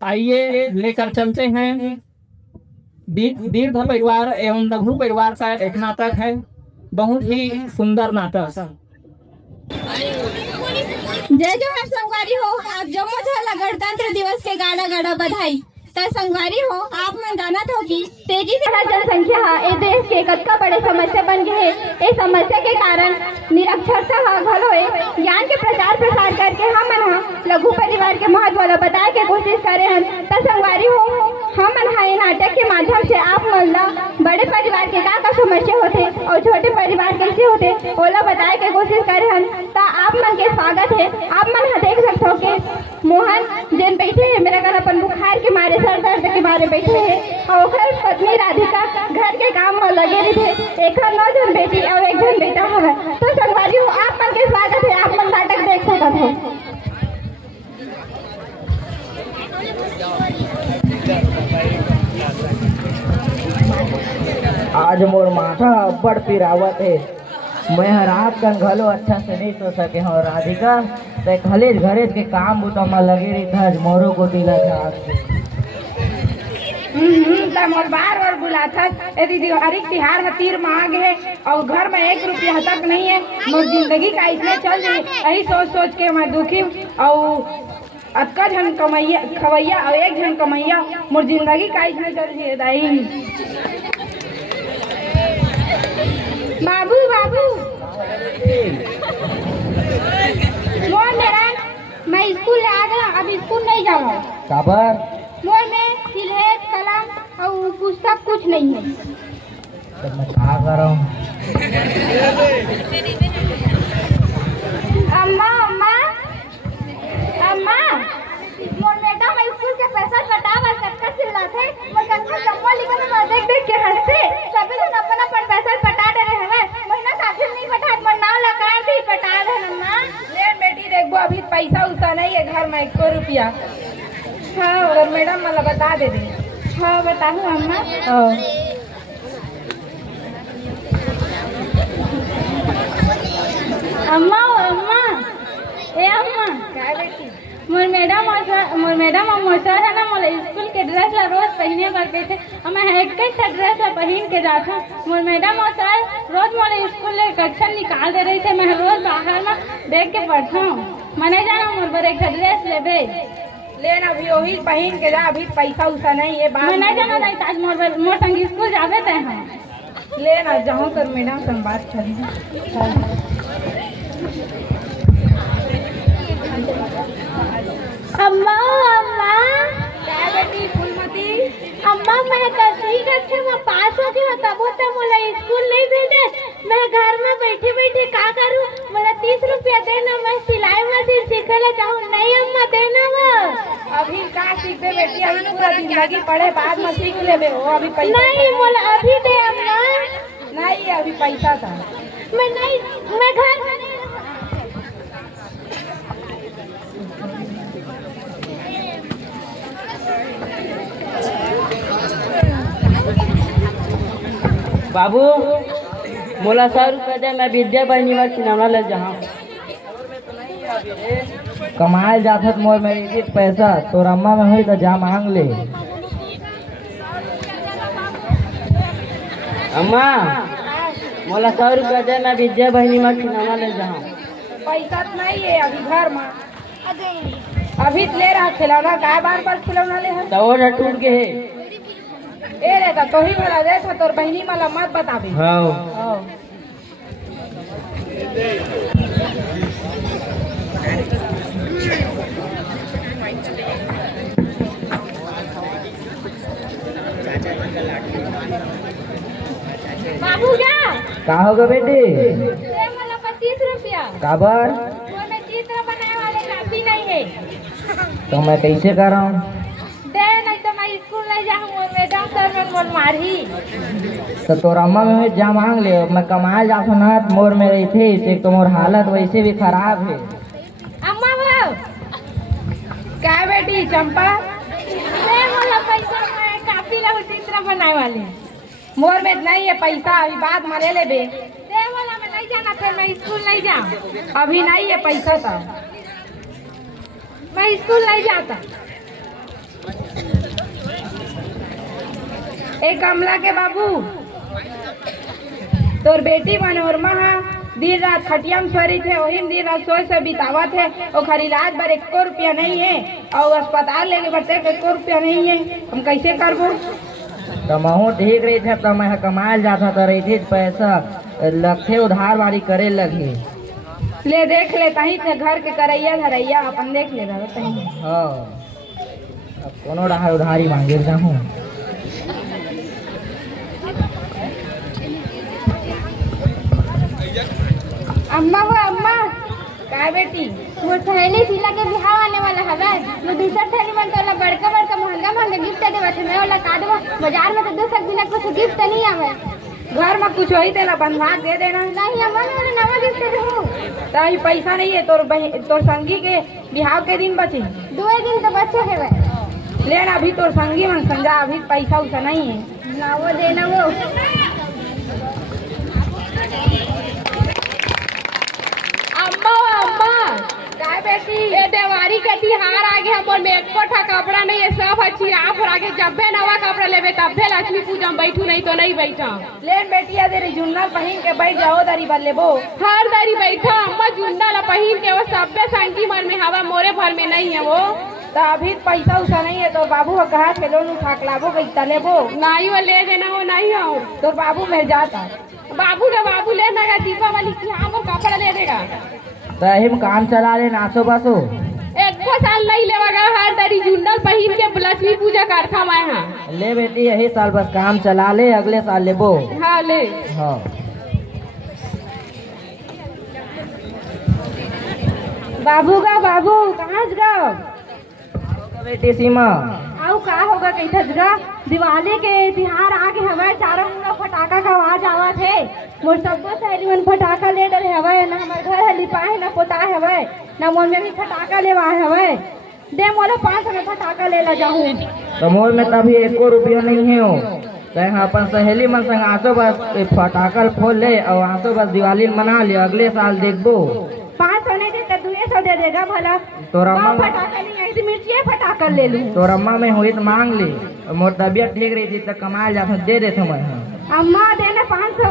आइए लेकर चलते हैं। दीर्घ परिवार एवं लघु परिवार का एक नाटक है, बहुत ही सुंदर नाटक। जय जोहार संगवारी हो, आप जो मुझे गणतंत्र दिवस के गाड़ा गाड़ा बधाई। संगवारी हो, आप मन जानत हो कि तेजी से जनसंख्या ए देश के कतका बड़े समस्या बन गए है। इस समस्या के कारण निरक्षरता घलो है। ज्ञान के प्रचार प्रसार करके हम लघु परिवार के महत्व ला बताए के कोशिश करे हन। संगवारी हो, हम नाटक के माध्यम से आप मन ला बड़े परिवार के का समस्या होते और छोटे परिवार कैसे होते ओला बताए के कोशिश करे हन। आप मन के स्वागत है। आप मन देख सकते हो कि मोहन जिन बैठे है मेरा घर अपन बुखार के मारे सर दर्द के मारे बैठे है और ओकर पत्नी राधिका घर के काम में लगे रहे। एक 9 जन बेटी और 1 जन बेटा है। तो संगवारी हो, आप मन के स्वागत है। आप मन नाटक देख सकते हो। आज मोर माथा अब्बड़ पिरावत है। मैं रात कन घलो अच्छा से नहीं सो सके हूँ। राधिका ते खलेज घरेज के काम बुता में लगे रही था। मोरो को दिला था मोर बार बार बुलाता यदि दिवाली तिहार हतीर मांग है और घर में 1 रुपया तक नहीं है। मोर जिंदगी का इसमें चल रही यही सोच सोच के मैं दुखी और अतका झन कमैया खवैया और 1 झन कमैया मोर जिंदगी का इसमें चल रही है। दाई बाबू बाबू मोर मेरा मैं स्कूल आ गया, अब स्कूल नहीं जाऊंगा। काबर मोर में सिलहेट कलम और पुस्तक कुछ नहीं है। तो मैं क्या करूं? अम्मा अम्मा अम्मा मोर बेटा मैं स्कूल के पैसा कटावा कटका चिल्लाते मोर कन्हा लम्बा लिखा में देख देख के हंसते सभी लोग अपन अपन पैसा पटा दे रहे हैं। महीना साथी नहीं पटा मोर नाम लगा दी पटा दे अम्मा। ले बेटी देखो अभी पैसा उसा नहीं है घर में 1 रुपया। हाँ और मैडम मला बता दे दी। हाँ बताऊँ अम्मा। अम्मा अम्मा ए अम्मा क्या बेटी मोर मैडम और मोर सर है ना मोर स्कूल के ड्रेस ला रोज पहने करते थे। मैं एक ड्रेस ला पहन के जाता। मोर मैडम और सर रोज मोर स्कूल ले कक्षा निकाल दे रही थे। मैं रोज बाहर में देख के पढ़ता हूँ। मैं नहीं जाना मोर पर एक ड्रेस ले बे लेना अभी वही पहन के जा। अभी पैसा उसा नहीं है। मैं नहीं जाना नहीं आज मोर संग स्कूल जावे थे हम लेना जाऊँ कर मैडम संग बात करें। अम्मा अम्मा क्या बेटी फूलमती अम्मा मैं 10वीं कक्षा में पास हो गई तब तो मुझे स्कूल नहीं भेजे। मैं घर में बैठी बैठी क्या करूं? मुझे 30 रुपया देना, मैं सिलाई मशीन सीखे ला चाहूँ। नहीं अम्मा देना वो अभी का सीखते बेटी अभी पूरा जिंदगी पढ़े बाद में सीख ले हो। अभी पैसा नहीं बोला अभी दे अम्मा। नहीं अभी पैसा था मैं नहीं मैं घर में नहीं। बाबू मोला 100 रुपया दे, मैं विद्या बहनी में सिनेमा ले जहाँ कमाल जात मोर में इजित पैसा तो अम्मा में हुई तो जा मांग ले। अम्मा मोला 100 रुपया दे, मैं विद्या बहनी में सिनेमा ले जहाँ। पैसा नहीं है अभी घर में। अभी ले रहा खिलौना काय बार बार खिलौना ले है तो टूट के है ए रे तो ही वाला दे था तोर बहनी वाला मत बताबी। हाँ बाबू क्या होगा बेटी? दे मला 25 रुपया। काबर वो में चित्र बनाने वाले काफी नहीं है। तो मैं कैसे कर रहा हूँ? दे नहीं तो मैं स्कूल नहीं जाऊँ। मैडम सर में मोर मारी तो तोर अम्मा में जा मांग ले। मैं कमाए जाता ना मोर में रही थी तो मोर हालत वैसे भी खराब है। अम्मा वो क्या बेटी चंपा दे मला पैसा मैं काफी ला चित्र बनाने वाले मोर में नहीं है पैसा। अभी बाद में ले बे दे वाला मैं नहीं जाना फिर मैं स्कूल नहीं जाऊँ। अभी नहीं है पैसा तो मैं स्कूल नहीं जाता। ए कमला के बाबू तोर बेटी मनोरमा हा दिन रात खटिया में सोरी थे वही दिन रात सोच से बितावत है और इलाज बर 1 रुपया नहीं है और अस्पताल लेके बच्चे 1 रुपया नहीं है, हम कैसे करबो? तो महू ठीक रही थे तो मैं कमाल जाता तो रही थी पैसा लगते उधार बारी करे लगी। ले देख ले तही थे घर के करैया धरैया अपन देख ले रहा तही। हाँ अब कोनो रहा उधारी मांगे जाऊँ। अम्मा वो अम्मा का बेटी मोर सहेली शीला के बिहाव आने वाला हवे, मैं दूसर थैली मन तोला बड़का बड़का महंगा महंगा गिफ्ट देवत है, मैं वाला का देबो बाजार में तो दूसर दिन कुछ गिफ्ट नहीं आवे। घर में कुछ होई तेला बंधवा दे देना। नहीं अम्मा मैं नवा गिफ्ट देबो। ताई पैसा नहीं है तोर संगी के बिहाव के दिन बचे 2 दिन तो बच्चे हेवे। लेना अभी तोर संगी मन संजा अभी पैसा उसा नहीं है ना वो देना वो। काय बेटी ये देवारी के तिहार आगे हमर में एको ठा कपड़ा नहीं है, सब अच्छी आप और आगे जब भी नवा कपड़ा लेबे तब भी लक्ष्मी पूजा में बैठू नहीं तो नहीं बैठा। लेन बेटिया दे जुन्नल पहन के बैठ जाओ दरी बल लेबो। हर दरी बैठा अम्मा जुन्ना ला पहन के वो सब्बे संगी मन में हवा मोरे भर में नहीं है वो। तो अभी पैसा उसा नहीं है तो बाबू को कहा से लोन उठा के लाबो गई लेबो। नहीं वो ले देना वो नहीं हो तो बाबू मिल जाता। बाबू ले ना दीपावली की हाँ वो कपड़ा ले देगा। तो काम चला ले नासो बासो 1 साल नहीं लेवागा, हर दरी जुन्नल पहन के लक्ष्मी पूजा करता मैं। हाँ ले बेटी यही साल बस काम चला ले, अगले साल लेबो। हाँ ले। हाँ बाबू कहाँ गो बेटी सीमा आओ का होगा कैसा जगह दिवाली के तिहार आगे हमारे चारों मुड़ा फटाका का आवाज आवा थे। मोर सबको सहेली मन फटाका ले डरे हवे ना हमारे घर है लिपाए ना पोता हवे ना मोर में भी फटाका ले हवे। दे मोला 500 में फटाका ले ला जाऊँ। तो मोर में तभी 1 रुपया नहीं है हो तो अपन सहेली मन संग आसो बस फटाका फोड़ ले और आसो बस दिवाली मना ले, अगले साल देखबो। 500 नहीं दे तो 200 दे देगा भला। तोरा फटाका नहीं आई तो मिर्ची फटाका ले लूँ। तो अम्मा में हुई तो मांग ली, मोर तबियत ठीक रही थी तो कमाल जाता दे देते मैं। अम्मा देना 500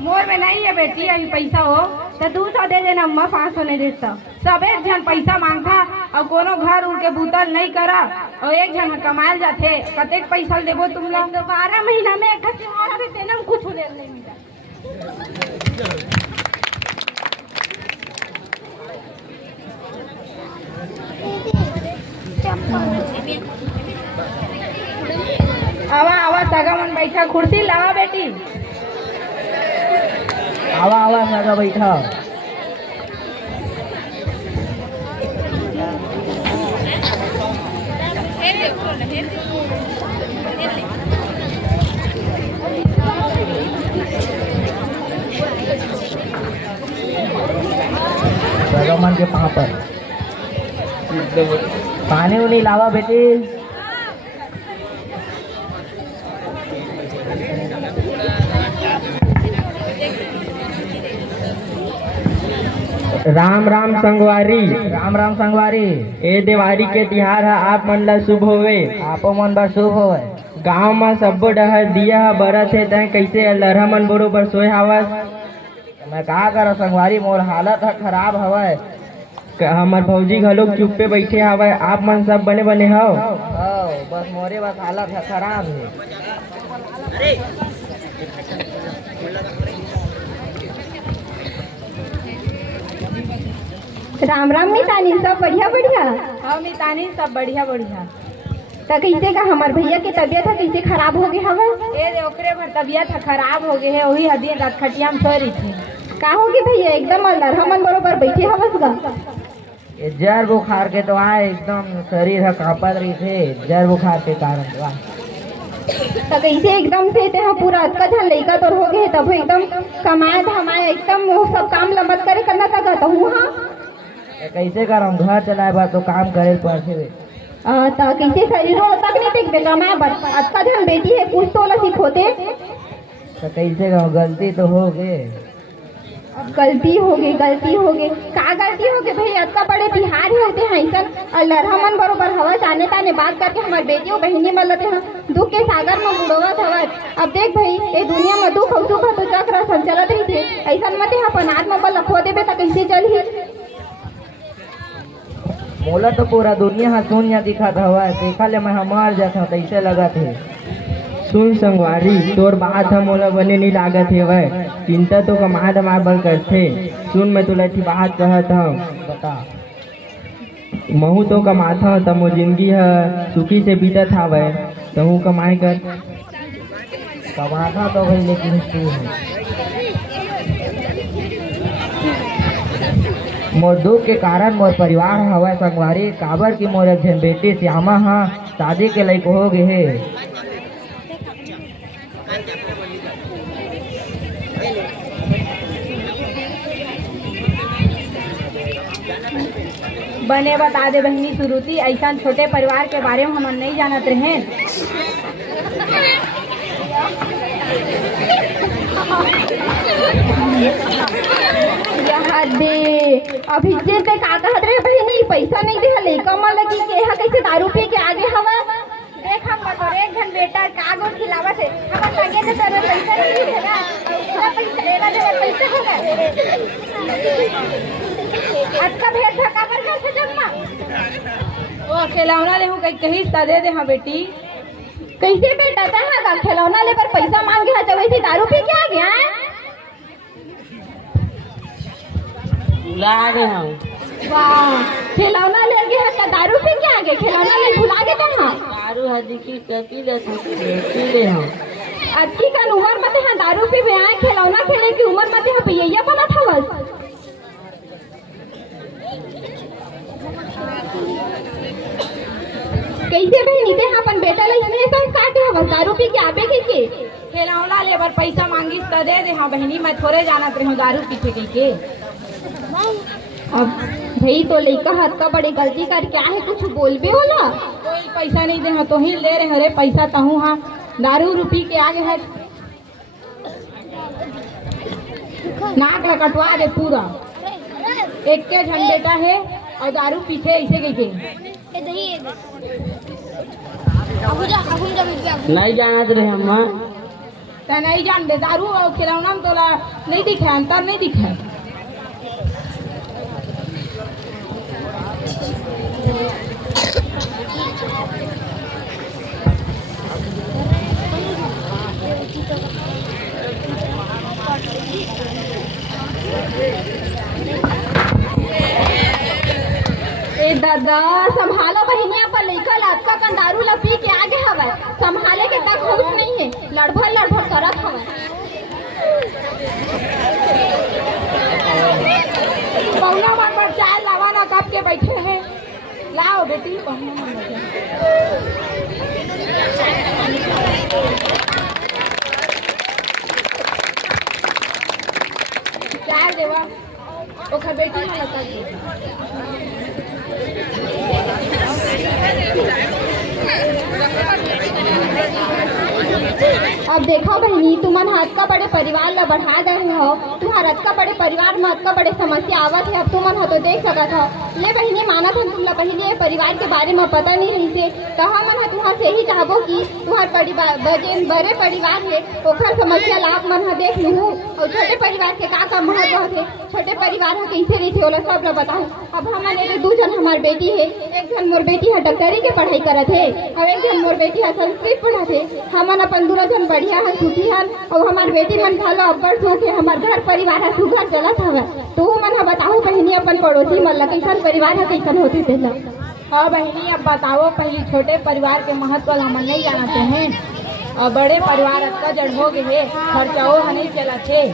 मोर में नहीं है बेटी अभी पैसा हो तो 200 दे देना। अम्मा 500 नहीं देता। सब एक जन पैसा मांगता और कोनो घर उड़ के बूतल नहीं करा और एक जन कमाल जाते। कतेक पैसा देबो तुम लोग? 12 महीना में एक त्योहार आवे तेना में कुछ ले नहीं मिला। आवा सगा मन बैठा कुर्सी लावा बेटी। आवा सगा बैठा। सगा मन के पापा पर पानी उनी लावा बेटी। राम राम संगवारी। राम राम संगवारी। ए देवारी के तिहार है आप मन ला शुभ होवे। आपो मन बर शुभ होवे। गाँव में सब्बो डहर दिया बरत है तय कैसे लरहा मन बरोबर सोए हवस। मैं का करा संगवारी मोर हालत है खराब हवे। हमार भौजी घलोक चुप्पे बैठे हवे, आप मन सब बने बने हव। बस मोरे बस हालत है खराब है। राम राम मितानी सब बढ़िया बढ़िया। हाँ मितानी सब बढ़िया बढ़िया। तो कैसे का हमार भैया की तबीयत है कैसे खराब हो गई हवे? ए ओकरे भर तबीयत खराब हो गई है वही हदी रात खटिया में सो रही थी। का होगी भैया एकदम अंदर हमन बरोबर बैठे हवस गा। ये जर बुखार के तो आए एकदम शरीर है कांपत रही थे जर बुखार के कारण। तो कैसे एकदम से ते पूरा अतका झन लइका तोर हो गए तब एकदम कमाए धमाए एकदम वो सब काम लंबत करे करना तक तो हूँ। हाँ कैसे करम घर चलाए बा तो काम करे पड़ते। तो कैसे शरीर तक नहीं देख बेटा मैं अतका झन बेटी है कुछ तो ला सिखोते। तो कैसे करो गलती तो हो गए। अब गलती हो गई का गलती हो गई भाई, अतका बड़े बिहार ही होते हैं ऐसा और लड़हमन बरोबर हवा ताने ताने बात करके हमारे बेटियों बहनी मन लेते हैं दुख के सागर में बुड़ोवत हवत। अब देख भाई ये दुनिया में दुख और सुख तो चक्र संचलत ही थे, ऐसा मत है अपन आत्मबल खो देबे तो कैसे चलही। मोला तो पूरा दुनिया हा शून्य दिखत हवा, देखा ले मैं मर जाता कैसे लगत है। सुन संगवारी, तोर बात ह मोला बने नहीं लागत हे वह चिंता तो कमा दमा बर करथे। सुन मैं तुला एक बात कहत हूँ, बता। महू तो कमात हूँ त मोर जिंदगी ह सुखी से बीतत हावय, तहू कमाई कर। कमाता तो भाई लेकिन तू मोर दुख के कारण मोर परिवार हवा संगवारी, काबर की मोर एक झन बेटी श्यामा हा शादी के लायक हो गए हे। बने बता दे बहनी सुरुति, ऐसा छोटे परिवार के बारे में हम नहीं जानत रहे। यहाँ दे अभी जे ते का कहत रे बहनी, पैसा नहीं दे हले कमल लगी के यहाँ कैसे दारू पी के आगे हवा। देख हम बतौर एक घन बेटा कागो खिलावत है, हम संगे से तेरे पैसा नहीं देगा और उसका पैसा लेला देवा पैसे होगा। अटका भेद था काबर का सजम्मा ओ खिलौना ले हूं कहीं ता दे दे। हां बेटी कैसे बेटा तहां खिलौना ले पर पैसा मांगे है, वैसे दारू पी के आ गया है। भुला गए हम। वाह, खिलौना ले गया है दारू पी के आ गए, खिलौना ले भुला गए तहां। दारू हदी की पी ले हम। अटकी का उम्र मत है दारू पी में आए, खिलौना खेले की उम्र मत है पियैया बना था बस। कैसे भाई नीते हाँ अपन बेटा ले इसने सब काटे हवा दारू पी के आबे के खिलौना ले बर पैसा मांगिस त दे दे। हां बहनी मैं थोड़े जानत रही हूं दारू पीछे के। अब भाई तो लइका हाथ का बड़े गलती कर क्या है, कुछ बोलबे होला। कोई पैसा नहीं दे हां तो ही ले रहे रे पैसा तहू। हां दारू रूपी के आगे है नाक ला कटवा दे पूरा। एक के झन बेटा है और दारू पीछे ऐसे के नहीं जानत रहे हम। त नहीं जान दे दारू और खिलौना में तोला नहीं दिखे, अंतर नहीं दिखे। ए दादा संभालो बहनिया पर लइका लटका कन दारू ला पी के आगे हवा, संभाले के तक होश नहीं है, लड़भड़ करत हवा। पौना मन पर चाय लावा ना कब के बैठे हैं। लाओ बेटी पौना मन चाय देवा ओखा बेटी ना लगा। अब देखो बहनी तुमन हाथ का बड़े परिवार ला बढ़ा दे रहे हो, तुम्हारा हाथ का बड़े परिवार में हाथ का बड़े समस्या आवत है। अब तुमन हो तो देख सकत हो ले बहनी मानत हम तुमला पहले परिवार के बारे में पता नहीं रही से कहा मन है तुहार से ही चाहबो कि तुहार परिवार बड़े परिवार है ओखर समस्या लाभ मन है देख लूँ और छोटे परिवार के का महत्व है, छोटे परिवार है कैसे रही थे सब ला बताऊँ। अब हमारे दो जन हमार बेटी है, एक जन मोर बेटी है डॉक्टरी के पढ़ाई करत है और एक जन मोर बेटी है संस्कृत पढ़त है। हमन अपन दोनों जन बढ़िया है सुखी हन और हमार बेटी मन खालो अब्बड़ सुख है, हमार घर परिवार है सुघर चलत हवे। तो मन है बताओ बहनी अपन पड़ोसी मन ला कैसन परिवार है कैसन होती तेला। हाँ बहनी अब बताओ पहले छोटे परिवार के महत्व हम नहीं जानते हैं और बड़े परिवार अक्का जड़ हो गए खर्चाओ नहीं चलाते।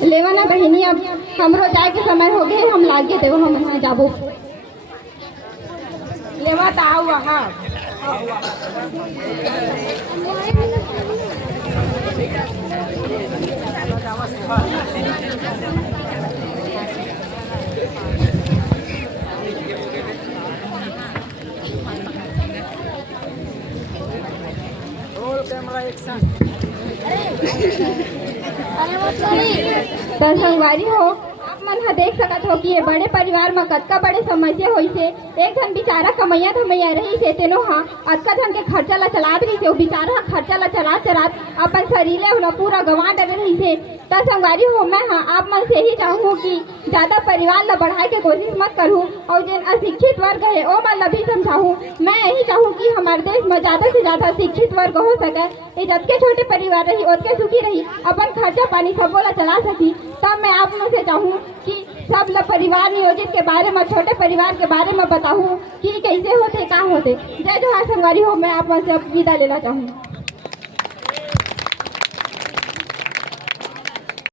लेवा ना बहनी अब हमरो जाए के समय हो गए, हम लागे देव हम वहाँ जाबो। लेवा तो आओ वहाँ कैमरा एक साथ तो संगवारी हो आप मन ह देख सकत हो कि ये बड़े परिवार में कतका बड़े समस्या होई से। एक धन बेचारा कमैया धमैया रही से तेनो हा अतका धन के खर्चा ला चलात रही से। बेचारा खर्चा ला चलात अपन शरीर ला पूरा गंवा डर रही से। तो संगवारी हो मैं हाँ आप मन से ही चाहूँ कि ज्यादा परिवार ला बढ़ाए के कोशिश मत करूँ और जिन अशिक्षित वर्ग है वो मन ला भी समझाऊँ। मैं यही चाहूँ कि हमारे देश में ज्यादा से ज्यादा शिक्षित वर्ग हो सके। ये जबके छोटे परिवार रही ओतके सुखी रही अपन खर्चा पानी सबो ला चला सकी। तब मैं आप मन से चाहूँ कि सब ला परिवार नियोजित के बारे में छोटे परिवार के बारे में बताऊँ कि कैसे होते का होते। जय जोहार संगवारी हो मैं आप मन से अब विदा लेना चाहूँ।